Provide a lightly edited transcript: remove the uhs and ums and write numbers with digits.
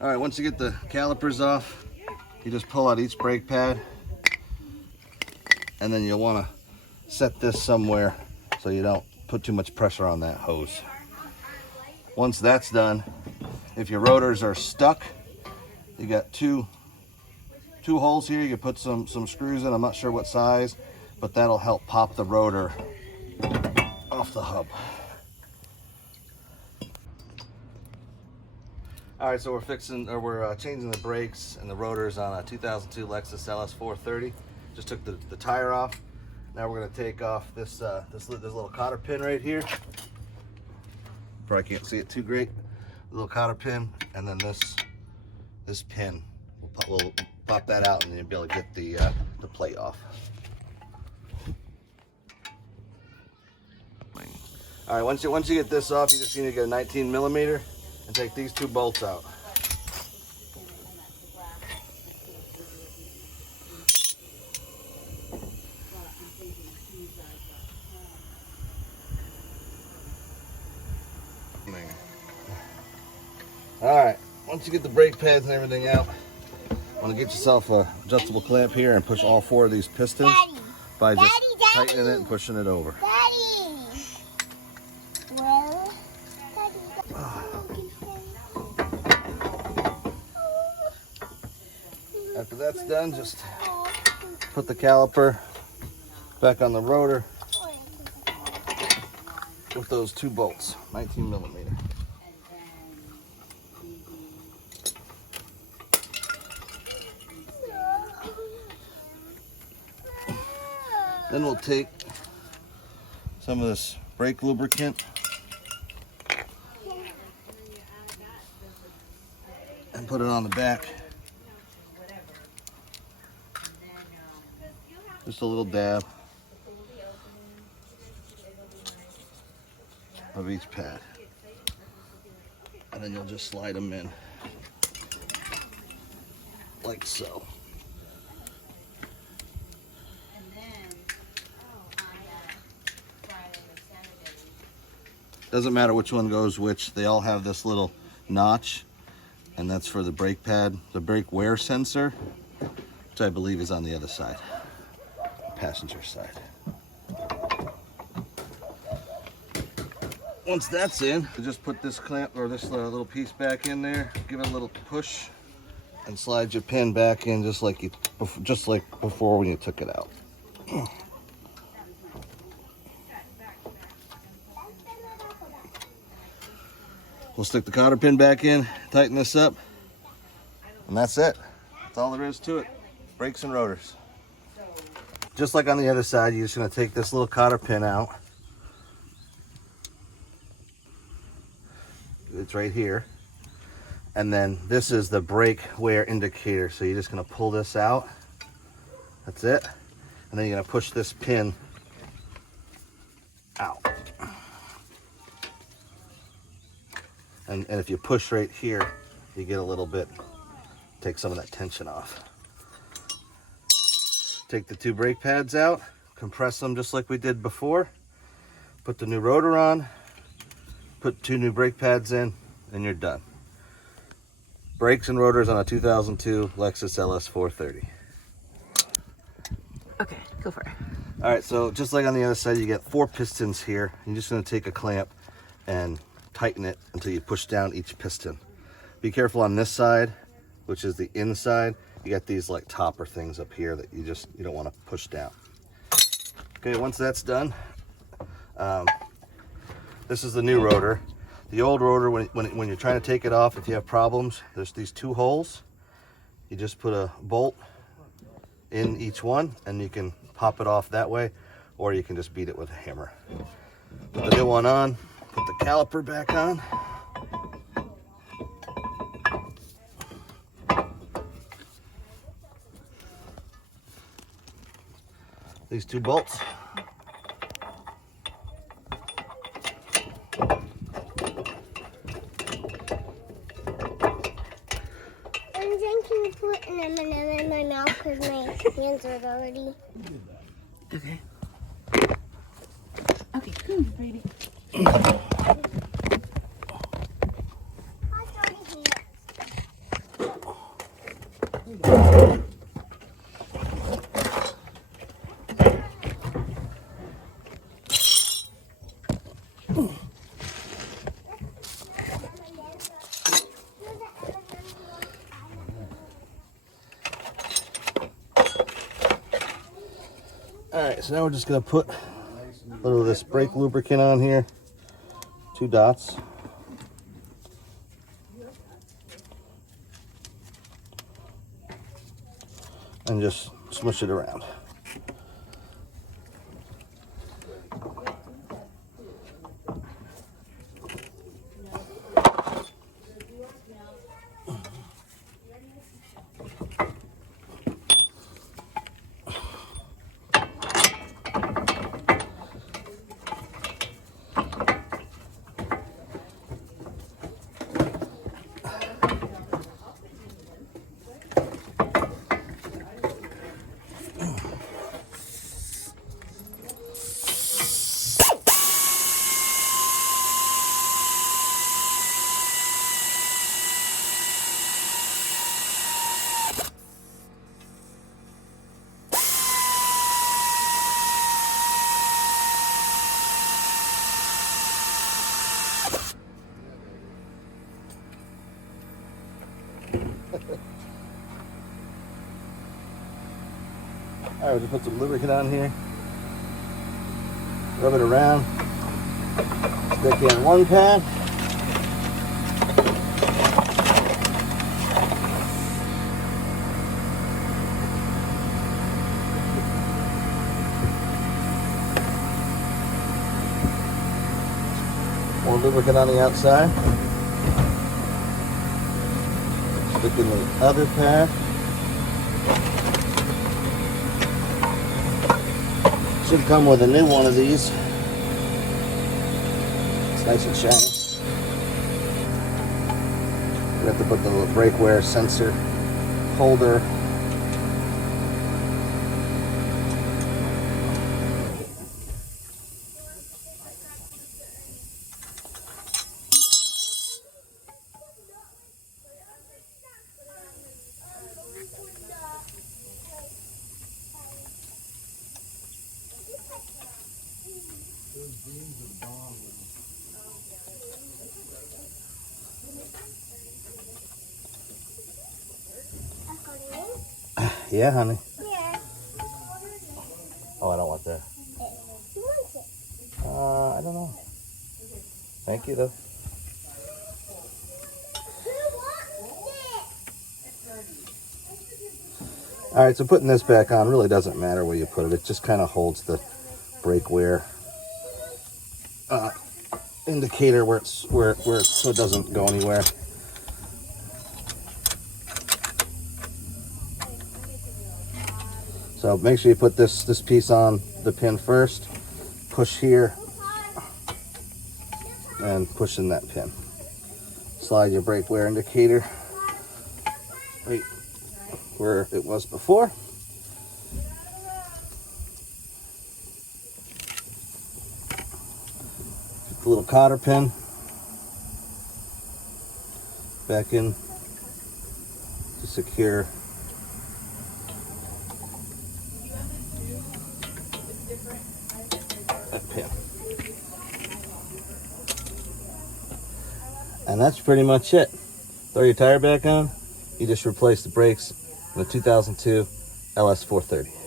All right, once you get the calipers off, you just pull out each brake pad, and then you'll want to set this somewhere so you don't put too much pressure on that hose. Once that's done, if your rotors are stuck, you got two holes here. You can put some screws in. I'm not sure what size, but that'll help pop the rotor off the hub. All right, so we're changing the brakes and the rotors on a 2002 Lexus LS430. Just took the tire off. Now we're going to take off this little cotter pin right here. Probably can't see it too great. A little cotter pin, and then this pin. We'll pop that out, and then you'll be able to get the plate off. All right, once you get this off, you just need to get a 19 millimeter and take these two bolts out. All right, once you get the brake pads and everything out, want to get yourself a adjustable clamp here and push all 4 of these pistons by just tightening it and pushing it over. After that's done, just put the caliper back on the rotor with those 2 bolts, 19 millimeter. Then we'll take some of this brake lubricant and put it on the back. Just a little dab of each pad. And then you'll just slide them in like so. Doesn't matter which one goes which, they all have this little notch, and that's for the brake pad, the brake wear sensor, which I believe is on the other side, passenger side. Once that's in, you just put this clamp or this little piece back in there, give it a little push, and slide your pin back in just like before when you took it out. We'll stick the cotter pin back in, tighten this up, and that's it. That's all there is to it. Brakes and rotors. Just like on the other side, you're just going to take this little cotter pin out. It's right here. And then this is the brake wear indicator. So you're just going to pull this out. That's it. And then you're going to push this pin out. And if you push right here, you get a little bit, take some of that tension off. Take the 2 brake pads out, compress them just like we did before, put the new rotor on, put 2 new brake pads in, and you're done. Brakes and rotors on a 2002 Lexus LS430. Okay, go for it. All right, so just like on the other side, you get 4 pistons here. You're just gonna take a clamp and tighten it until you push down each piston. Be careful on this side, which is the inside. You got these like topper things up here that you don't want to push down. Okay, once that's done, this is the new rotor. The old rotor, when you're trying to take it off, if you have problems, there's these 2 holes. You just put a bolt in each one, and you can pop it off that way, or you can just beat it with a hammer. Put the new one on. Put the caliper back on. These 2 bolts. I'm drinking put an M&M in my mouth because my hands are already. Okay. Okay, come here, baby. All right, so now we're just gonna put a little of this brake lubricant on here, 2 dots. And just smush it around. All right, we'll just put some lubricant on here. Rub it around. Stick in 1 pad. More lubricant on the outside. Stick in the other pad. Should come with a new one of these. It's nice and shiny. We have to put the little brake wear sensor holder. Yeah, honey. Yeah. Oh, I don't want that. Who wants it? I don't know. Thank you, though. Who wants it? All right, so putting this back on really doesn't matter where you put it. It just kind of holds the brake wear indicator where it's so it doesn't go anywhere. So make sure you put this piece on the pin first. Push here and push in that pin. Slide your brake wear indicator right where it was before. Put the little cotter pin back in to secure that pin. And that's pretty much it. Throw your tire back on. You just replace the brakes in the 2002 LS430.